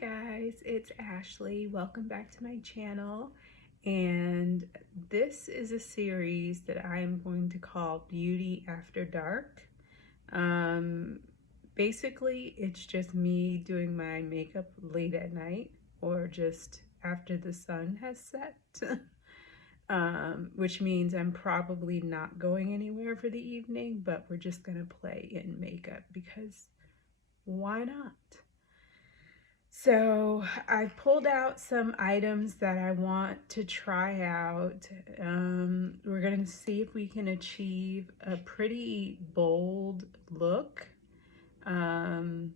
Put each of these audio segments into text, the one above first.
Hi guys, it's Ashley. Welcome back to my channel. And this is a series that I am going to call Beauty After Dark. Basically, it's just me doing my makeup late at night or just after the sun has set. Which means I'm probably not going anywhere for the evening, but we're just gonna play in makeup because why not? So I pulled out some items that I want to try out. We're going to see if we can achieve a pretty bold look. I'm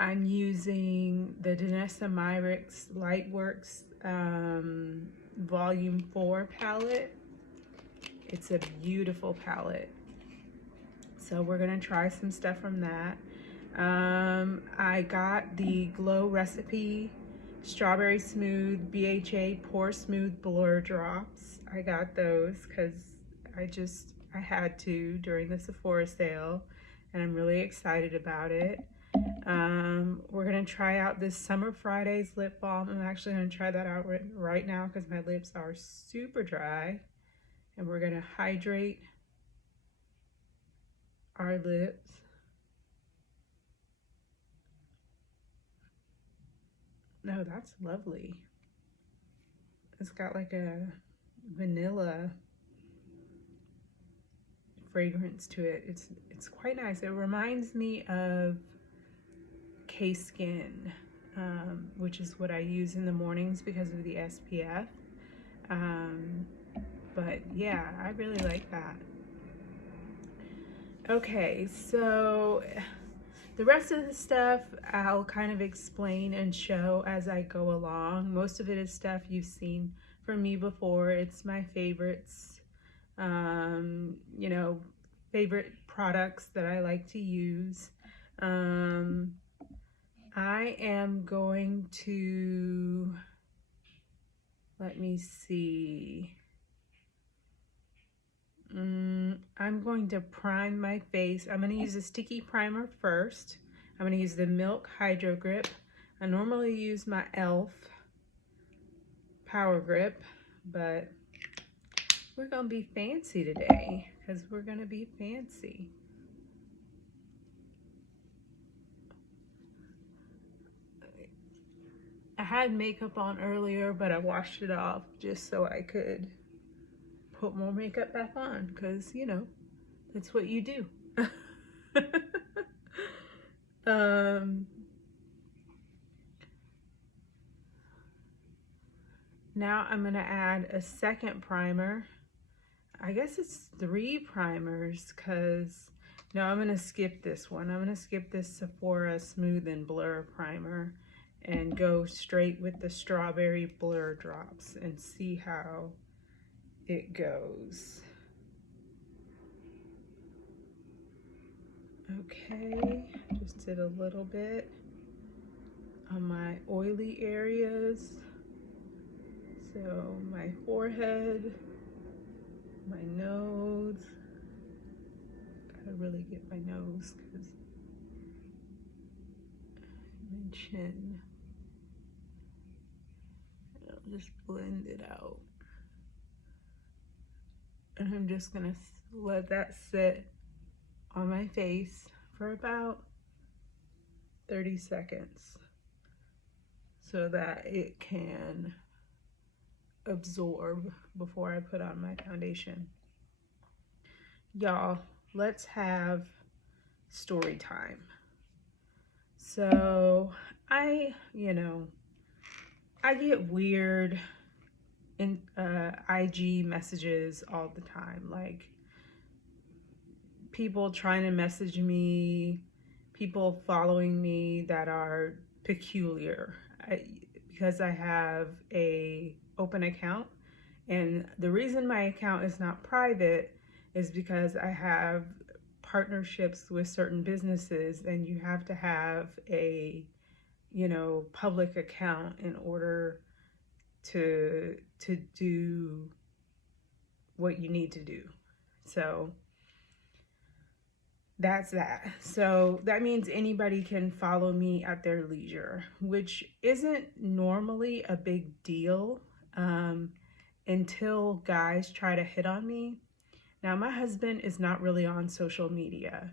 using the Danessa Myrick Lightwork Volume 4 palette. It's a beautiful palette. So we're going to try some stuff from that. I got the Glow Recipe Strawberry Smooth BHA Pore Smooth Blur Drops. I got those because I had to during the Sephora sale, and I'm really excited about it. We're gonna try out this Summer Fridays lip balm. I'm actually gonna try that out right now because my lips are super dry, and we're gonna hydrate our lips. No, that's lovely. It's got like a vanilla fragrance to it. It's quite nice. It reminds me of K-Skin, which is what I use in the mornings because of the SPF. But yeah, I really like that. Okay, so the rest of the stuff I'll kind of explain and show as I go along. Most of it is stuff you've seen from me before. It's my favorites, you know, favorite products that I like to use. I am going to, let me see. I'm going to prime my face. I'm going to use a sticky primer first. I'm going to use the Milk Hydro Grip. I normally use my e.l.f. Power Grip, but we're going to be fancy today because we're going to be fancy. I had makeup on earlier, but I washed it off just so I could put more makeup back on because, you know, that's what you do. Now I'm going to add a second primer. I guess it's 3 primers because, no, I'm going to skip this one. I'm going to skip this Sephora Smooth and Blur primer and go straight with the Strawberry Blur Drops and see how it goes. Okay, just did a little bit on my oily areas. So my forehead, my nose. Gotta really get my nose because my chin. I'll just blend it out. And I'm just gonna let that sit on my face for about 30 seconds so that it can absorb before I put on my foundation. Y'all, let's have story time. So I get weird in IG messages all the time, like people trying to message me, people following me that are peculiar because I have a open account, and the reason my account is not private is because I have partnerships with certain businesses, and you have to have a, you know, public account in order to do what you need to do. So that's that. So that means anybody can follow me at their leisure, which isn't normally a big deal until guys try to hit on me. Now, my husband is not really on social media,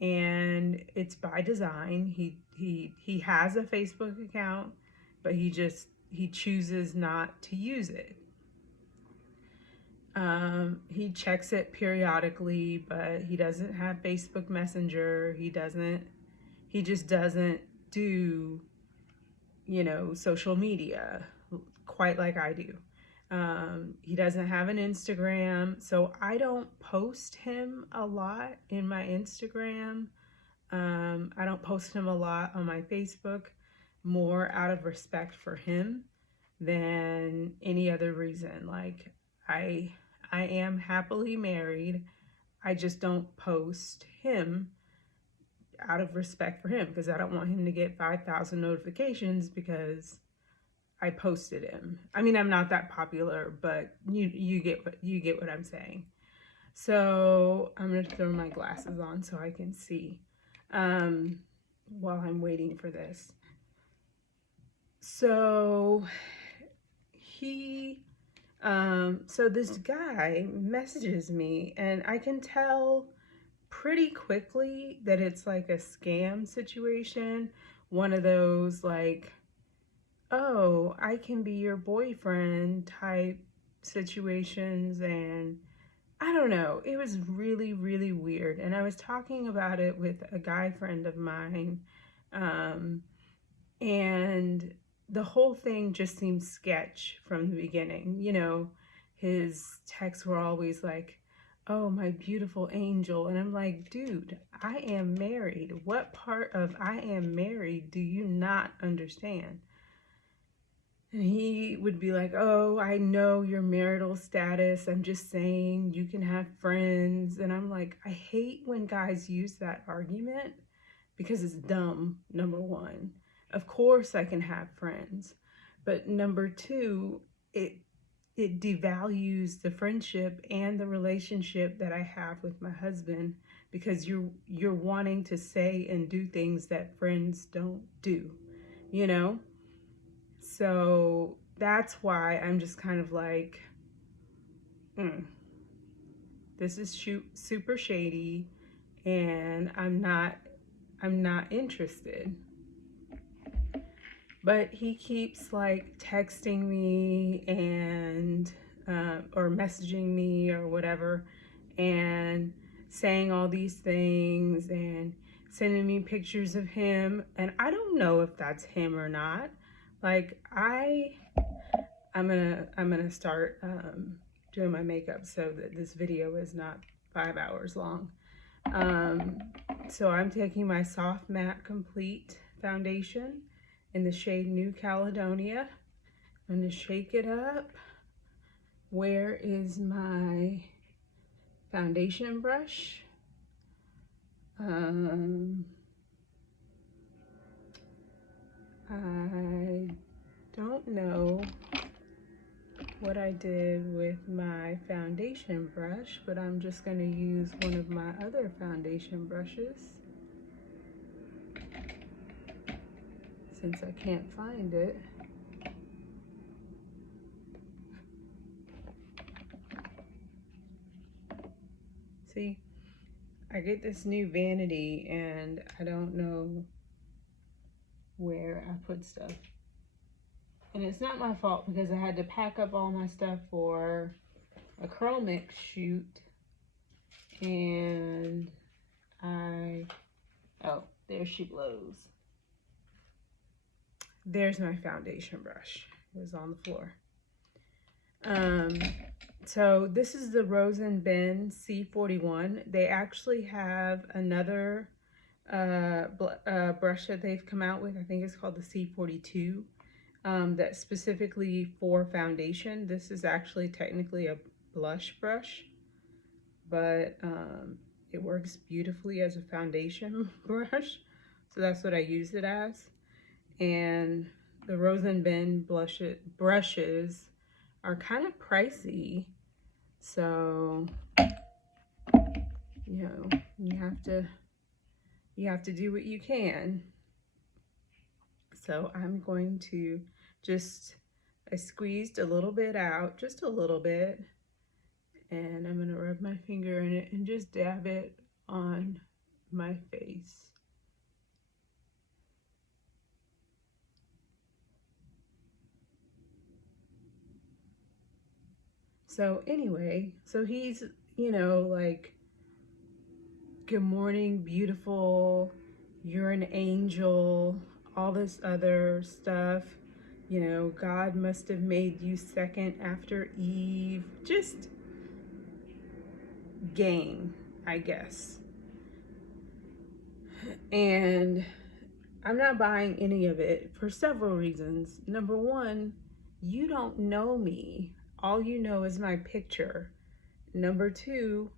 and it's by design. He has a Facebook account, but he chooses not to use it. He checks it periodically, but he doesn't have Facebook Messenger. He just doesn't do, you know, social media quite like I do. He doesn't have an Instagram, so I don't post him a lot in my Instagram. I don't post him a lot on my Facebook, more out of respect for him than any other reason. Like, I am happily married. I just don't post him out of respect for him because I don't want him to get 5,000 notifications because I posted him. I mean, I'm not that popular, but you get what I'm saying. So I'm gonna throw my glasses on so I can see while I'm waiting for this. So so this guy messages me, and I can tell pretty quickly that it's like a scam situation. One of those like, oh, I can be your boyfriend type situations. And I don't know, it was really, really weird. And I was talking about it with a guy friend of mine, and the whole thing just seemed sketch from the beginning. You know, his texts were always like, oh, my beautiful angel. And I'm like, dude, I am married. What part of I am married do you not understand? And he would be like, oh, I know your marital status. I'm just saying you can have friends. And I'm like, I hate when guys use that argument because it's dumb, number one. Of course I can have friends. But number two, it devalues the friendship and the relationship that I have with my husband because you're wanting to say and do things that friends don't do, you know? So that's why I'm just kind of like, this is super shady, and I'm not interested. But he keeps like texting me and or messaging me or whatever, and saying all these things and sending me pictures of him, and I don't know if that's him or not. Like, I'm gonna start doing my makeup so that this video is not 5 hours long. So I'm taking my Soft Matte Complete foundation in the shade New Caledonia. I'm gonna shake it up. Where is my foundation brush? I don't know what I did with my foundation brush, but I'm just going to use one of my other foundation brushes since I can't find it. See, I get this new vanity and I don't know where I put stuff. And it's not my fault because I had to pack up all my stuff for a curl mix shoot. And oh, there she blows. There's my foundation brush. It was on the floor. So this is the Rose and Ben C41. They actually have another brush that they've come out with. I think it's called the C42. That's specifically for foundation. This is actually technically a blush brush, but it works beautifully as a foundation brush. So that's what I use it as. And the Rose and Ben brushes are kind of pricey. So, you know, you have to you have to do what you can. So I'm going to I squeezed a little bit out, just a little bit, and I'm going to rub my finger in it and just dab it on my face. So anyway, so he's, you know, like, good morning, beautiful, you're an angel, all this other stuff. You know, God must have made you second after Eve. Just game, I guess. And I'm not buying any of it for several reasons. Number one, you don't know me. All you know is my picture. Number two,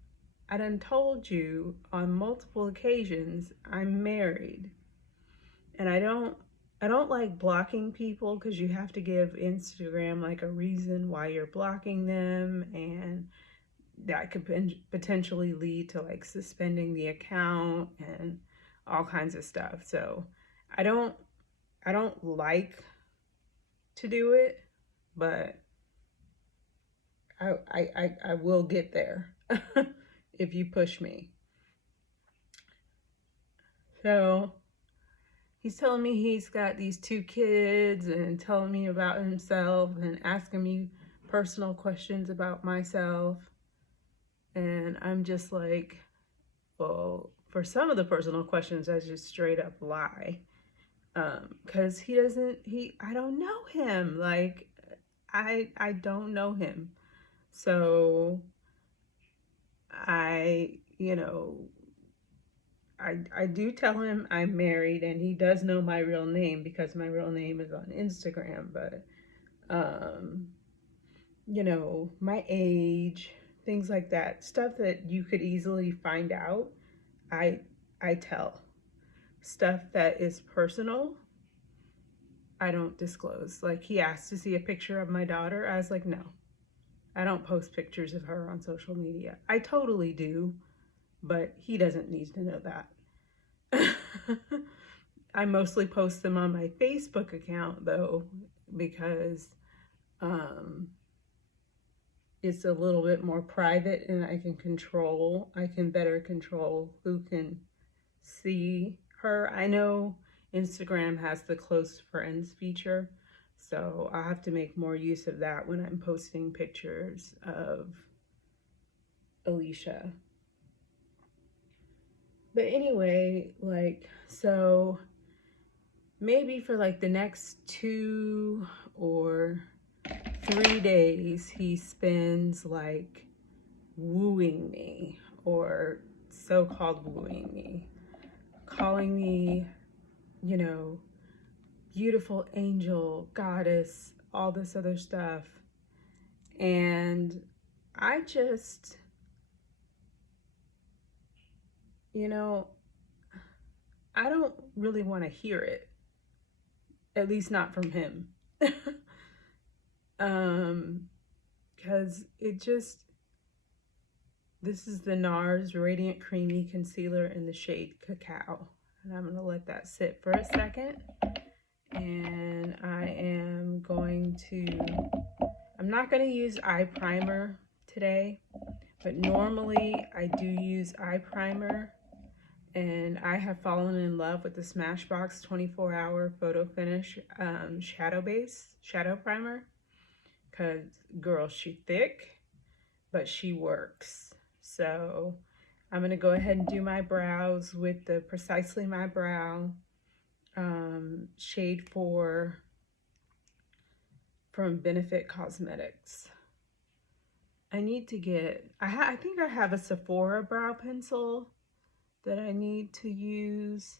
I done told you on multiple occasions I'm married. And I don't like blocking people because you have to give Instagram like a reason why you're blocking them, and that could potentially lead to like suspending the account and all kinds of stuff. So I don't like to do it, but I will get there if you push me. So he's telling me he's got these 2 kids and telling me about himself and asking me personal questions about myself. And I'm just like, well, for some of the personal questions, I just straight up lie. Because I don't know him. Like, I don't know him. So I do tell him I'm married, and he does know my real name because my real name is on Instagram, but my age, things like that, stuff that you could easily find out, I tell. Stuff that is personal, I don't disclose. Like, he asked to see a picture of my daughter. I was like, no, I don't post pictures of her on social media. I totally do, but he doesn't need to know that. I mostly post them on my Facebook account, though, because it's a little bit more private, and I can better control who can see her. I know Instagram has the close friends feature, so I'll have to make more use of that when I'm posting pictures of Alicia. But anyway, like, so maybe for like the next 2 or 3 days, he spends like wooing me, or so-called wooing me, calling me, beautiful angel, goddess, all this other stuff. And I just, I don't really want to hear it, at least not from him. Because this is the NARS Radiant Creamy Concealer in the shade Cacao. And I'm going to let that sit for a second. And I'm not going to use eye primer today, but normally I do use eye primer. And I have fallen in love with the Smashbox 24-hour Photo Finish shadow primer. Because, girl, she thick, but she works. So I'm going to go ahead and do my brows with the Precisely My Brow shade 4 from Benefit Cosmetics. I need to get, I think I have a Sephora brow pencil that I need to use.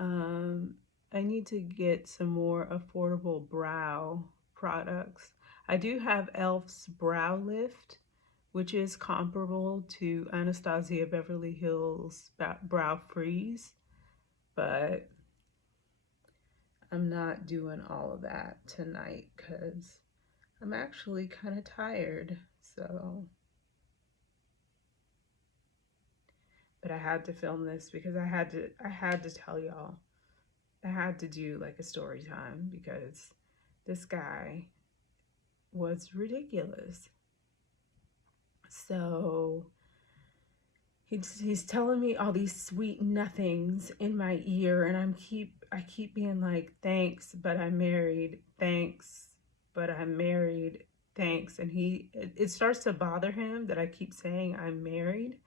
I need to get some more affordable brow products. I do have e.l.f.'s Brow Lift, which is comparable to Anastasia Beverly Hills Brow Freeze, but I'm not doing all of that tonight because I'm actually kind of tired. So, but I had to film this because I had to tell y'all. I had to do like a story time because this guy was ridiculous. So he's telling me all these sweet nothings in my ear, and I keep being like, thanks, but I'm married. Thanks, but I'm married. Thanks. And it starts to bother him that I keep saying I'm married.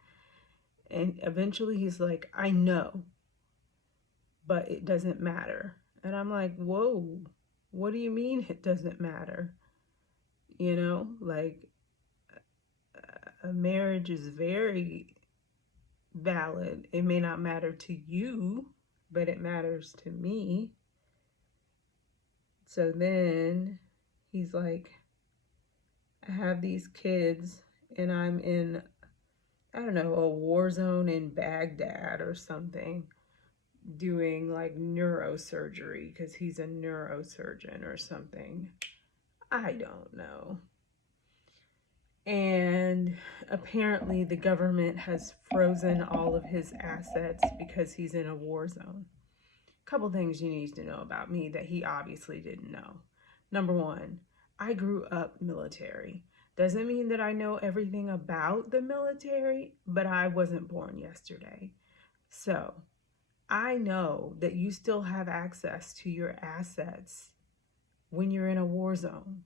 And eventually he's like, I know, but it doesn't matter. And I'm like, whoa, what do you mean it doesn't matter? You know, like a marriage is very valid. It may not matter to you, but it matters to me. So then he's like, I have these kids and I'm in, I don't know, a war zone in Baghdad or something, doing like neurosurgery because he's a neurosurgeon or something. I don't know. And apparently the government has frozen all of his assets because he's in a war zone. A couple things you need to know about me that he obviously didn't know. Number one, I grew up military. Doesn't mean that I know everything about the military, but I wasn't born yesterday. So I know that you still have access to your assets when you're in a war zone.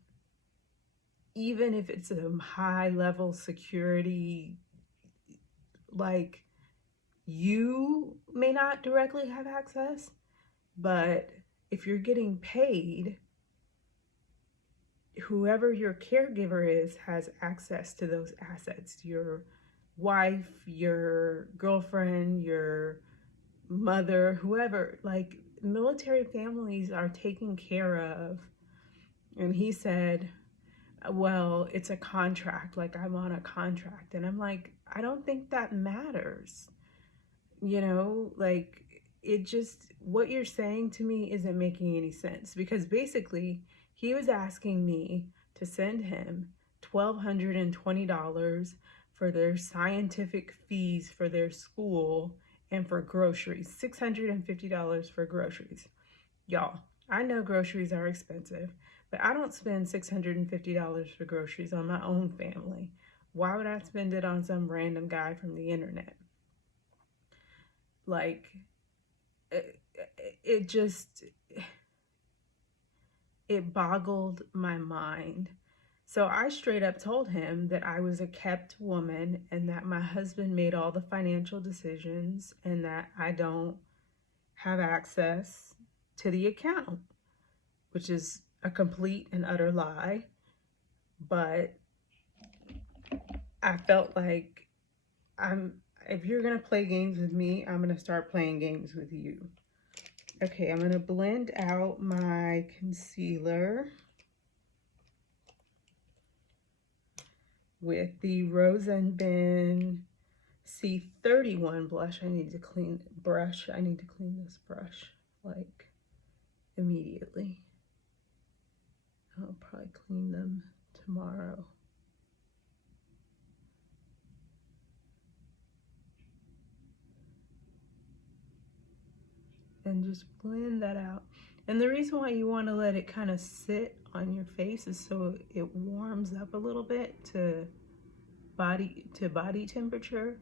Even if it's a high level security, like you may not directly have access, but if you're getting paid, whoever your caregiver is has access to those assets. Your wife, your girlfriend, your mother, whoever, like military families are taken care of. And he said, well, it's a contract, like I'm on a contract. And I'm like, I don't think that matters. You know, like it just, what you're saying to me isn't making any sense, because basically he was asking me to send him $1,220 for their scientific fees for their school and for groceries, $650 for groceries. Y'all, I know groceries are expensive, but I don't spend $650 for groceries on my own family. Why would I spend it on some random guy from the internet? Like, it just, it boggled my mind. So I straight up told him that I was a kept woman and that my husband made all the financial decisions and that I don't have access to the account, which is a complete and utter lie. But I felt like if you're gonna play games with me, I'm gonna start playing games with you. Okay, I'm gonna blend out my concealer with the Rose and Ben C31 blush. I need to clean this brush like immediately. I'll probably clean them tomorrow. And just blend that out. And the reason why you want to let it kind of sit on your face is so it warms up a little bit to body temperature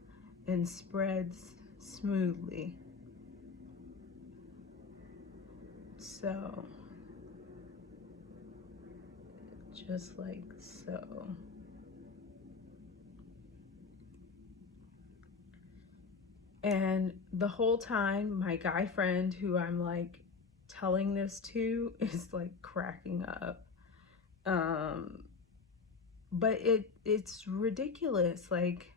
and spreads smoothly. So just like so. And the whole time, my guy friend who I'm like telling this to is like cracking up. But it's ridiculous. Like,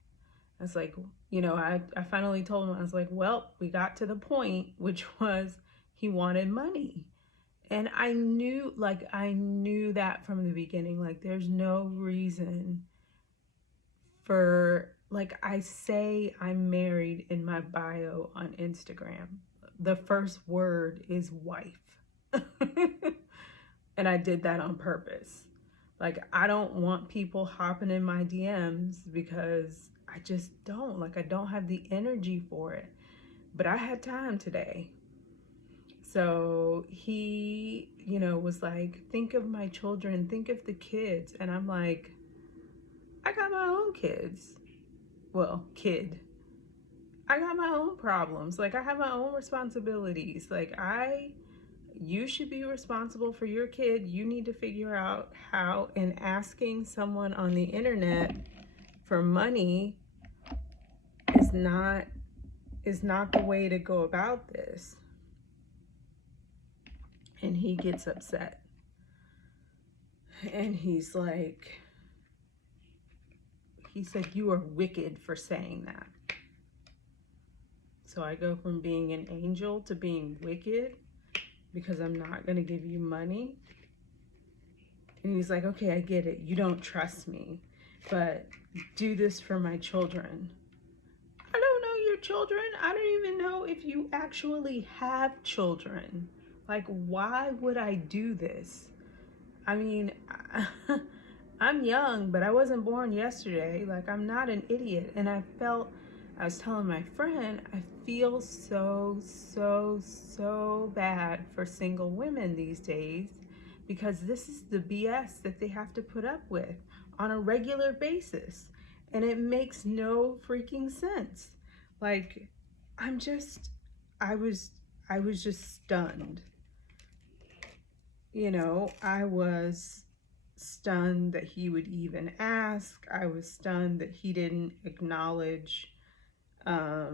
I was like, you know, I finally told him, I was like, well, we got to the point, which was he wanted money. And I knew that from the beginning. Like, there's no reason for, like, I say I'm married in my bio on Instagram. The first word is wife. And I did that on purpose. Like, I don't want people hopping in my DMs because I just don't. Like, I don't have the energy for it. But I had time today. So he, you know, was like, think of my children, think of the kids. And I'm like, I got my own kids. Well, kid. I got my own problems. Like, I have my own responsibilities. Like, you should be responsible for your kid. You need to figure out how, and asking someone on the internet for money is not the way to go about this. And he gets upset. And he's like, he said, you are wicked for saying that. So I go from being an angel to being wicked because I'm not going to give you money. And he's like, okay, I get it. You don't trust me, but do this for my children. I don't know your children. I don't even know if you actually have children. Like, why would I do this? I mean, I'm young, but I wasn't born yesterday. Like, I'm not an idiot. And I was telling my friend, I feel so bad for single women these days, because this is the BS that they have to put up with on a regular basis. And it makes no freaking sense. Like, I was just stunned. You know, I was stunned that he would even ask. I was stunned that he didn't acknowledge my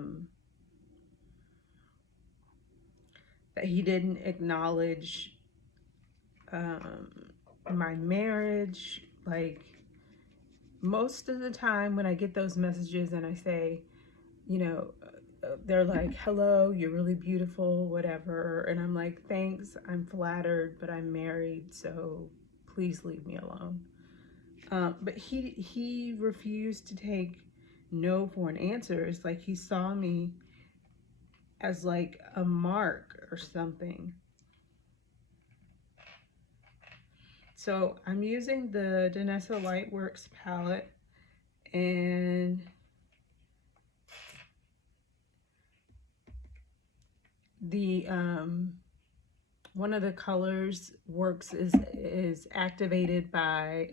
marriage. Like, most of the time when I get those messages and I say, you know, they're like, hello, you're really beautiful, whatever. And I'm like, thanks, I'm flattered, but I'm married, so please leave me alone. But he refused to take no for an answer. It's like he saw me as like a mark or something. So I'm using the Danessa Lightworks palette, and the one of the colors is activated by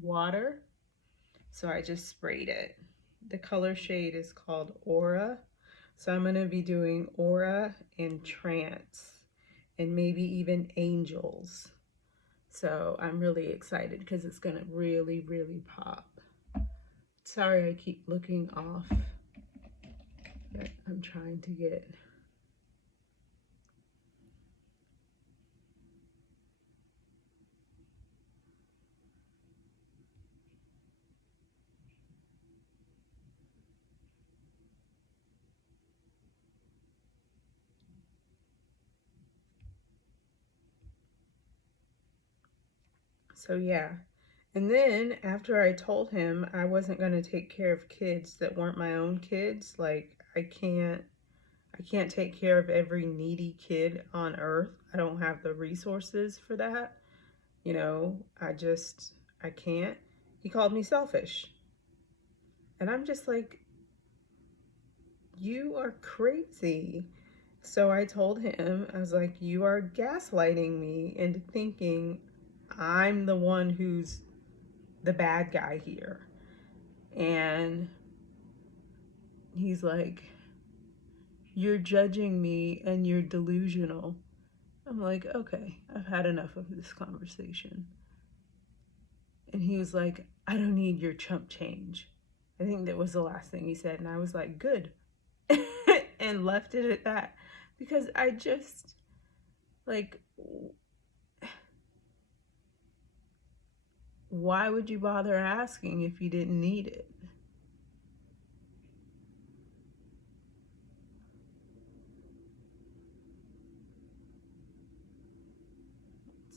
water, so I just sprayed it. The color shade is called Aura, so I'm going to be doing Aura and Trance and maybe even Angels. So I'm really excited because it's going to really pop. Sorry I keep looking off, but I'm trying to get so yeah. And then after I told him I wasn't going to take care of kids that weren't my own kids, like I can't take care of every needy kid on earth. I don't have the resources for that. You know, I can't. He called me selfish. And I'm just like, you are crazy. So I told him, I was like, you are gaslighting me into thinking I'm the one who's the bad guy here. And he's like, you're judging me and you're delusional. I'm like, okay, I've had enough of this conversation. And he was like, I don't need your chump change. I think that was the last thing he said. And I was like, good. And left it at that. Because I just, like, why would you bother asking if you didn't need it?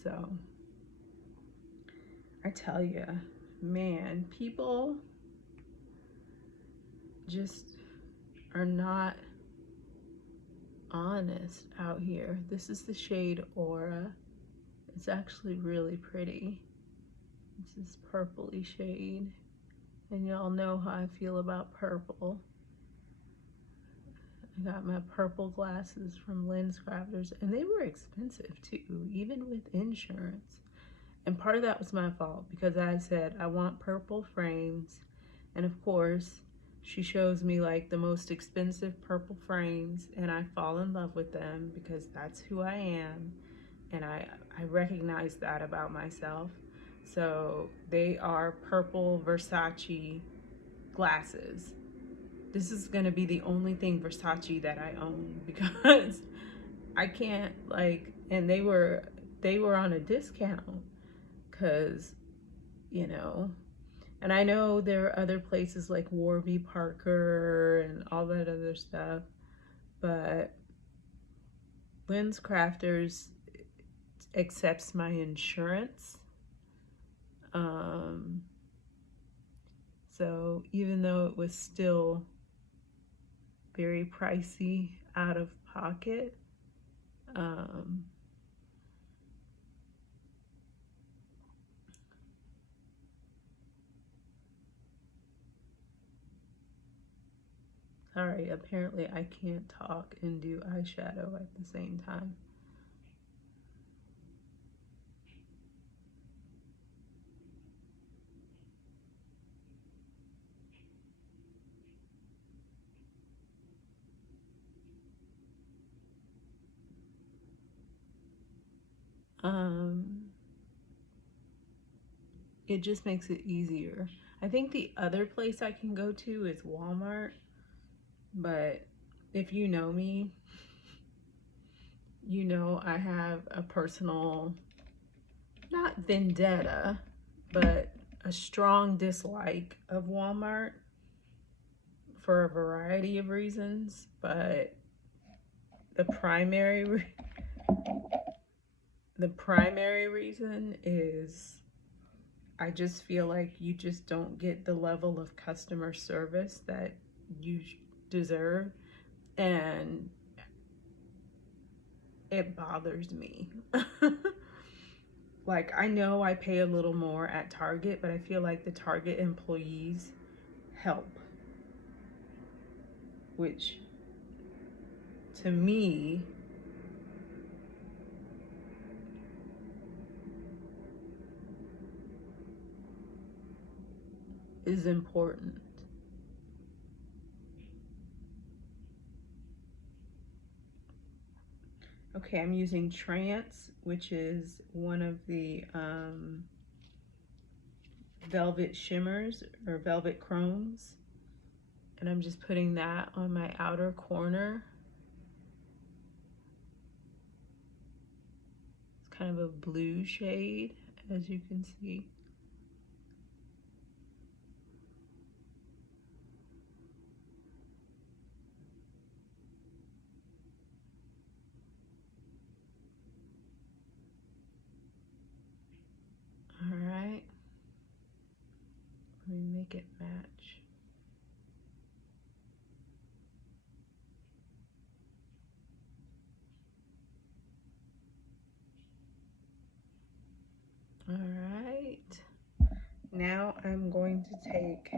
So, I tell you, man, people just are not honest out here. This is the shade Aura. It's actually really pretty. It's this purpley shade. And y'all know how I feel about purple. I got my purple glasses from Lens Crafters, and they were expensive too, even with insurance. And part of that was my fault because I said I want purple frames, and of course she shows me like the most expensive purple frames, and I fall in love with them because that's who I am, and I recognize that about myself. So they are purple Versace glasses. This is gonna be the only thing Versace that I own because I can't, like, and they were on a discount because, you know, and I know there are other places like Warby Parker and all that other stuff, but Lens Crafters accepts my insurance. So even though it was still very pricey out of pocket, sorry, apparently I can't talk and do eyeshadow at the same time. It just makes it easier. I think the other place I can go to is Walmart, but if you know me, you know I have a personal, not vendetta, but a strong dislike of Walmart for a variety of reasons, but the primary reason is I just feel like you just don't get the level of customer service that you deserve, and it bothers me. Like, I know I pay a little more at Target, but I feel like the Target employees help, which to me is important. Okay, I'm using Trance, which is one of the velvet shimmers or velvet chromes, and I'm just putting that on my outer corner. It's kind of a blue shade, as you can see. All right, let me make it match. All right, now I'm going to take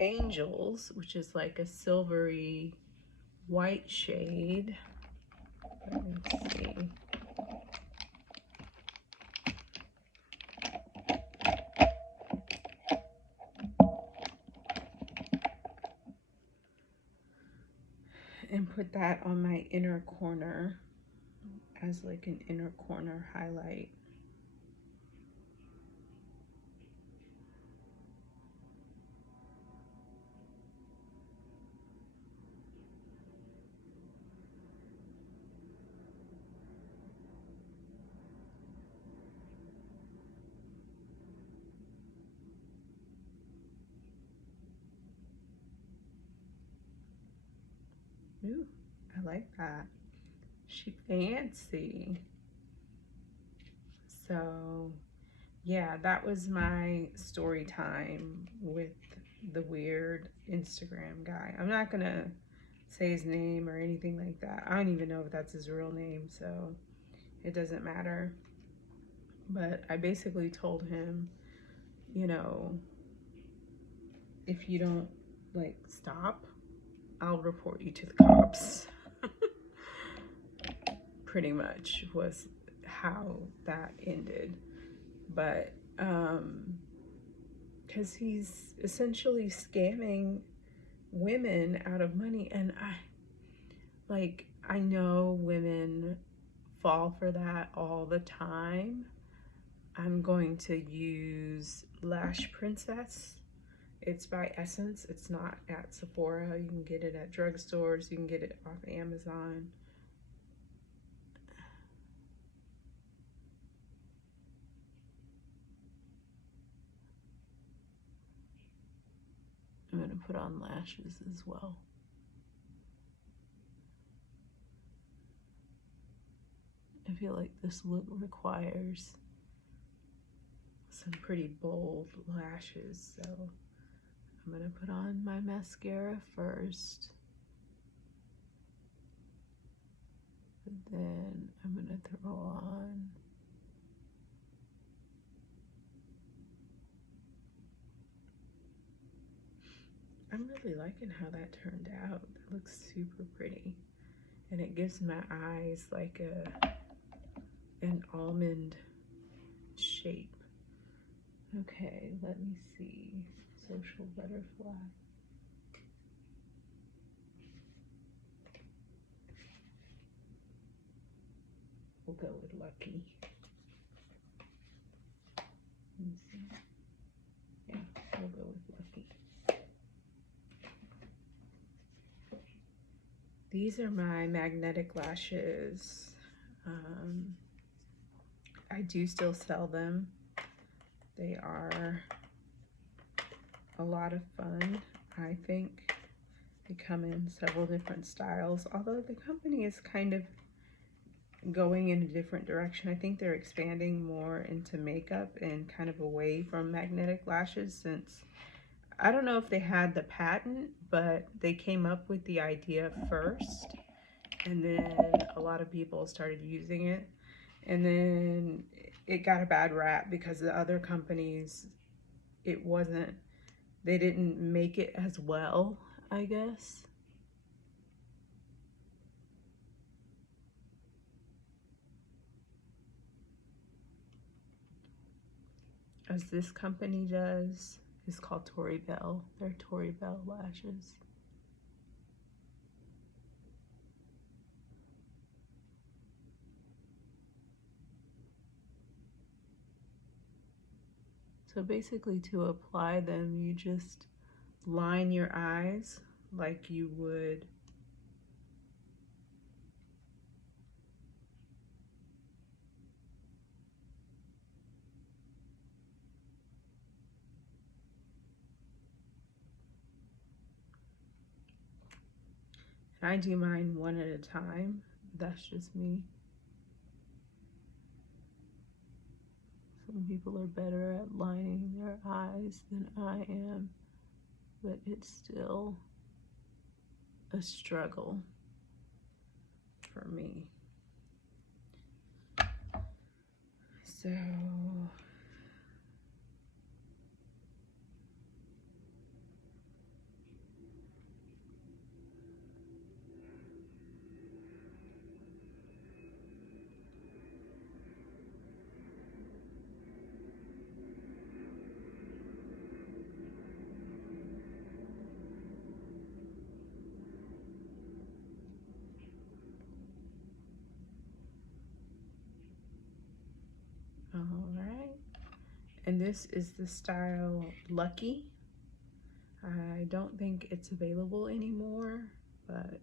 Angels, which is like a silvery white shade. Let's see. And put that on my inner corner as like an inner corner highlight. Ooh, I like that. She fancy. So yeah, that was my story time with the weird Instagram guy. I'm not gonna say his name or anything like that. I don't even know if that's his real name, so it doesn't matter. But I basically told him, you know, if you don't like stop, I'll report you to the cops. Pretty much was how that ended. But because he's essentially scamming women out of money, and I know women fall for that all the time. I'm going to use Lash Princess. It's by Essence. It's not at Sephora. You can get it at drugstores. You can get it off Amazon. I'm going to put on lashes as well. I feel like this look requires some pretty bold lashes, so I'm going to put on my mascara first. And then I'm going to throw on I'm really liking how that turned out. It looks super pretty. And it gives my eyes like an almond shape. Okay, let me see. Social Butterfly. We'll go with Lucky. Let me see. Yeah, we'll go with Lucky. These are my magnetic lashes. I do still sell them. They are a lot of fun, I think. They come in several different styles, although the company is kind of going in a different direction. I think they're expanding more into makeup and kind of away from magnetic lashes, since I don't know if they had the patent, but they came up with the idea first, and then a lot of people started using it, and then it got a bad rap because the other companies, they didn't make it as well, I guess. As this company does. It's called Tory Bell. They're Tory Bell lashes. So basically, to apply them, you just line your eyes like you would I do mine one at a time. That's just me. Some people are better at lining their eyes than I am, but it's still a struggle for me. So all right, and this is the style Lucky. I don't think it's available anymore, but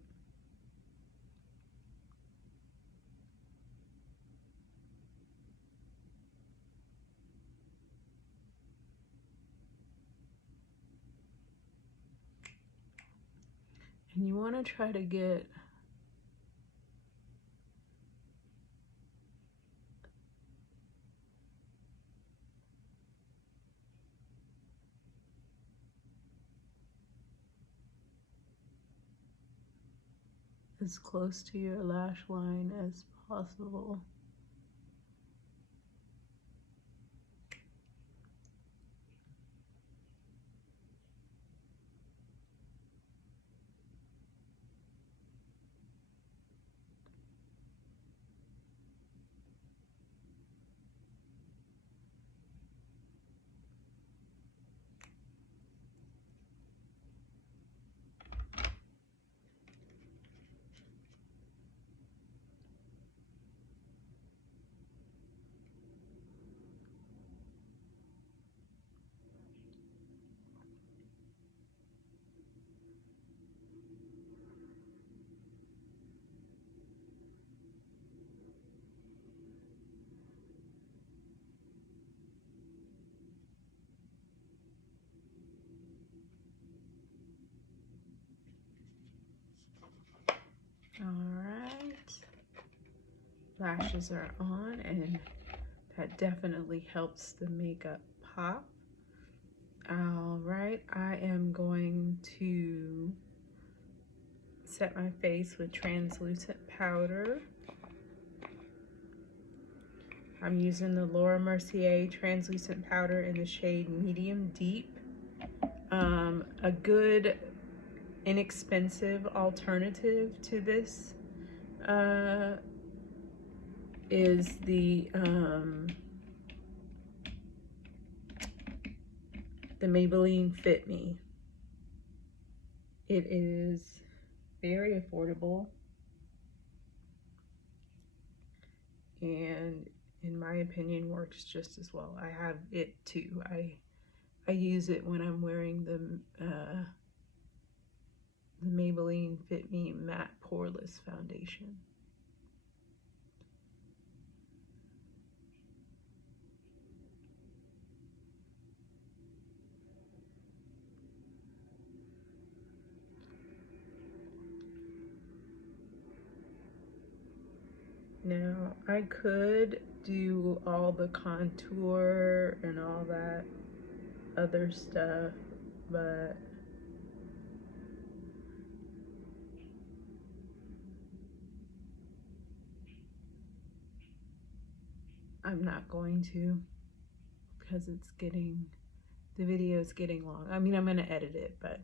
and you want to try to get as close to your lash line as possible. lashes are on, and that definitely helps the makeup pop. All right, I am going to set my face with translucent powder. I'm using the Mercier Translucent Powder in the shade Medium Deep. A good, inexpensive alternative to this is the Maybelline Fit Me. It is very affordable, and in my opinion works just as well. I have it too. I use it when I'm wearing the Maybelline Fit Me Matte Poreless Foundation. Now, I could do all the contour and all that other stuff, but I'm not going to, because the video is getting long. I mean, I'm going to edit it, but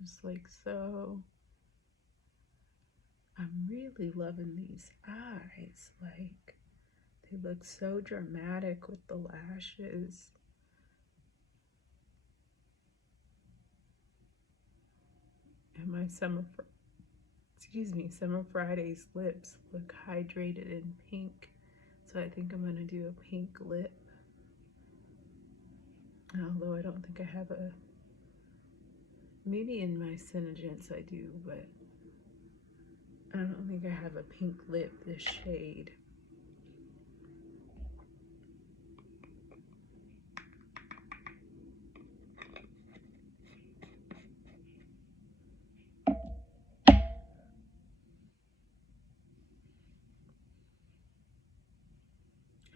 just like so. I'm really loving these eyes. Like, they look so dramatic with the lashes. And my Summer Friday's lips look hydrated and pink. So I think I'm going to do a pink lip. Although I don't think I have a, maybe in my Senegence I do, but I don't think I have a pink lip this shade.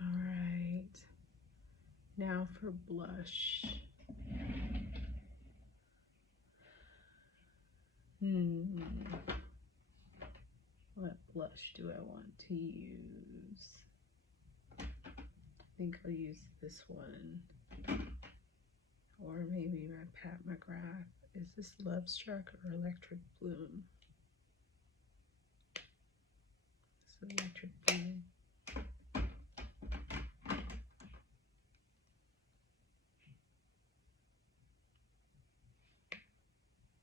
All right, now for blush. What blush do I want to use? I think I'll use this one, or maybe my Pat McGrath. Is this LoveStruck or Electric Bloom? It's Electric Bloom.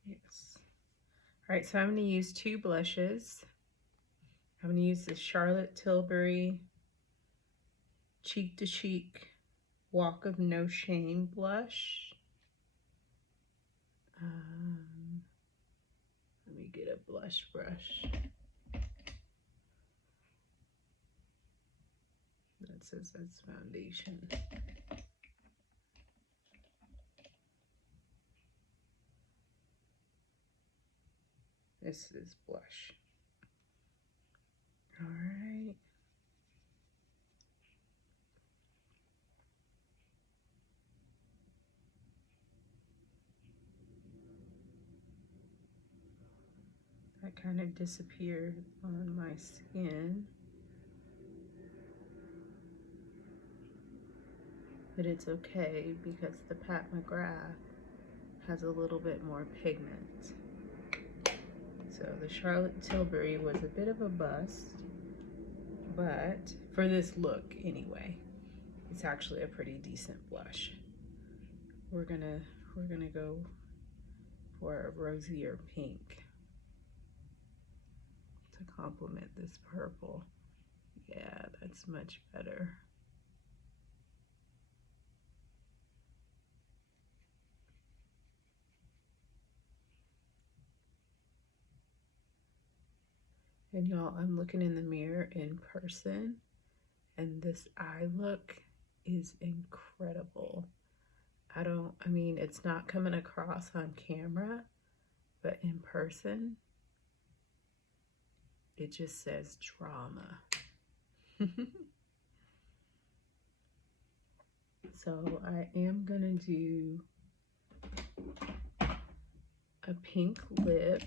Yes. All right, so I'm going to use two blushes. I'm going to use the Charlotte Tilbury Cheek to Cheek Walk of No Shame blush. Let me get a blush brush. That says that's foundation. This is blush. All right. That kind of disappeared on my skin. But it's okay because the Pat McGrath has a little bit more pigment. So the Charlotte Tilbury was a bit of a bust, but for this look anyway, it's actually a pretty decent blush. We're gonna go for a rosier pink to complement this purple. Yeah, that's much better. And y'all, I'm looking in the mirror in person, and this eye look is incredible. I mean, it's not coming across on camera, but in person, it just says drama. So I am gonna do a pink lip.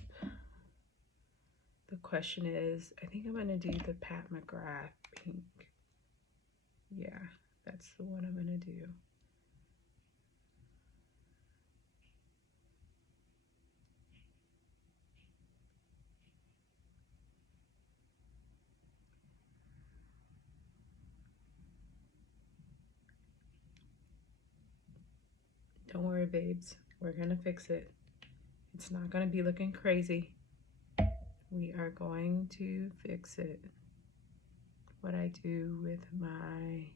The question is, I think I'm gonna do the Pat McGrath pink. Yeah, that's the one I'm gonna do. Don't worry, babes. We're gonna fix it. It's not gonna be looking crazy. We are going to fix it. What I do with my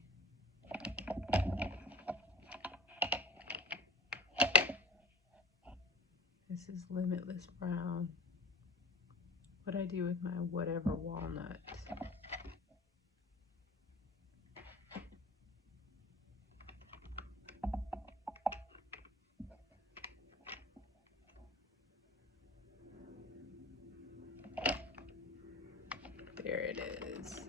this is Limitless Brown. What I do with my whatever walnut. There it is.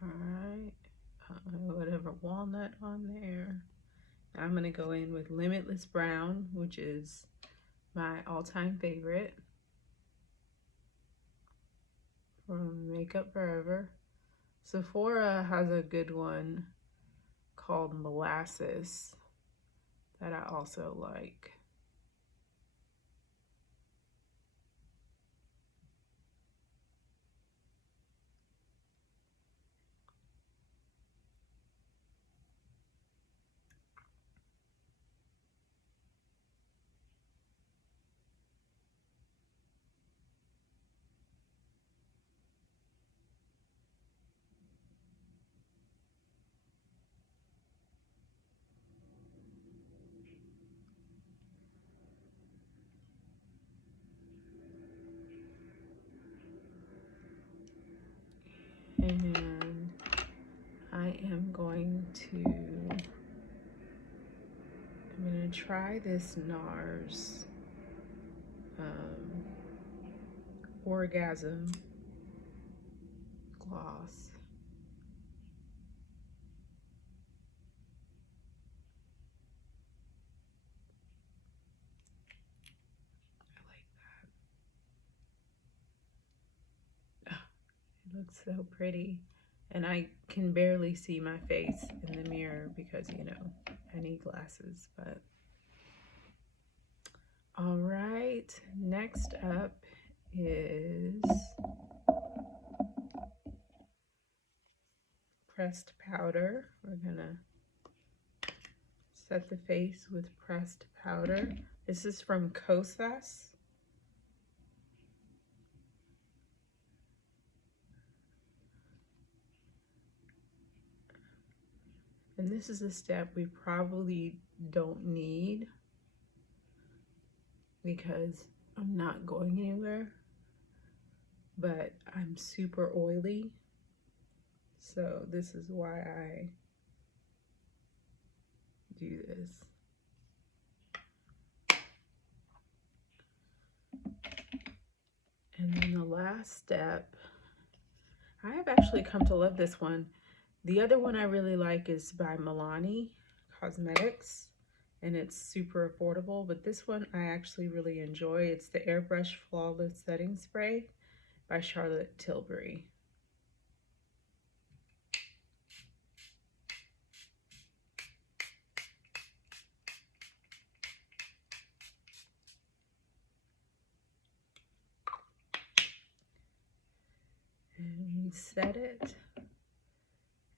All right, whatever walnut on there. I'm gonna go in with Limitless Brown, which is my all-time favorite from Makeup Forever. Sephora has a good one called Molasses that I also like. And I am going to, try this NARS Orgasm gloss. I like that. Oh, it looks so pretty. And I can barely see my face in the mirror because, you know, I need glasses, but. All right, next up is pressed powder. We're gonna set the face with pressed powder. This is from Kosas. And this is a step we probably don't need because I'm not going anywhere, but I'm super oily. So this is why I do this. And then the last step, I have actually come to love this one. The other one I really like is by Milani Cosmetics, and it's super affordable, but this one I actually really enjoy. It's the Airbrush Flawless Setting Spray by Charlotte Tilbury. And we set it,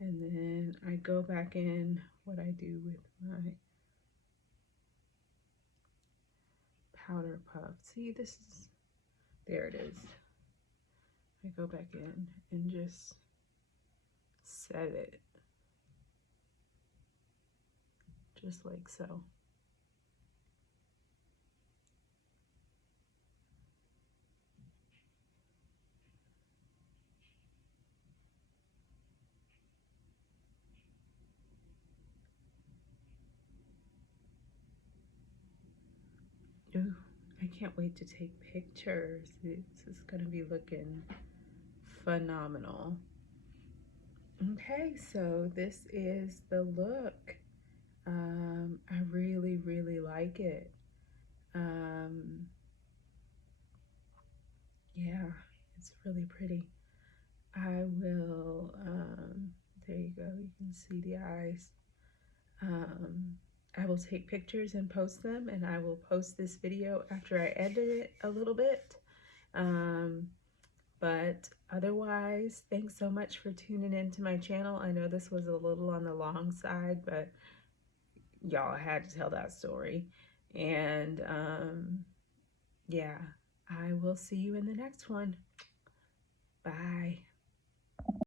and then go back in what I do with my powder puff. See, this is, there it is. I go back in and just set it just like so. Ooh, I can't wait to take pictures. This is gonna be looking phenomenal. Okay, so this is the look. I really, really like it. Yeah, it's really pretty. I will, there you go, you can see the eyes. I will take pictures and post them, and I will post this video after I edit it a little bit. But otherwise, thanks so much for tuning into my channel. I know this was a little on the long side, but y'all, I had to tell that story. And yeah, I will see you in the next one. Bye.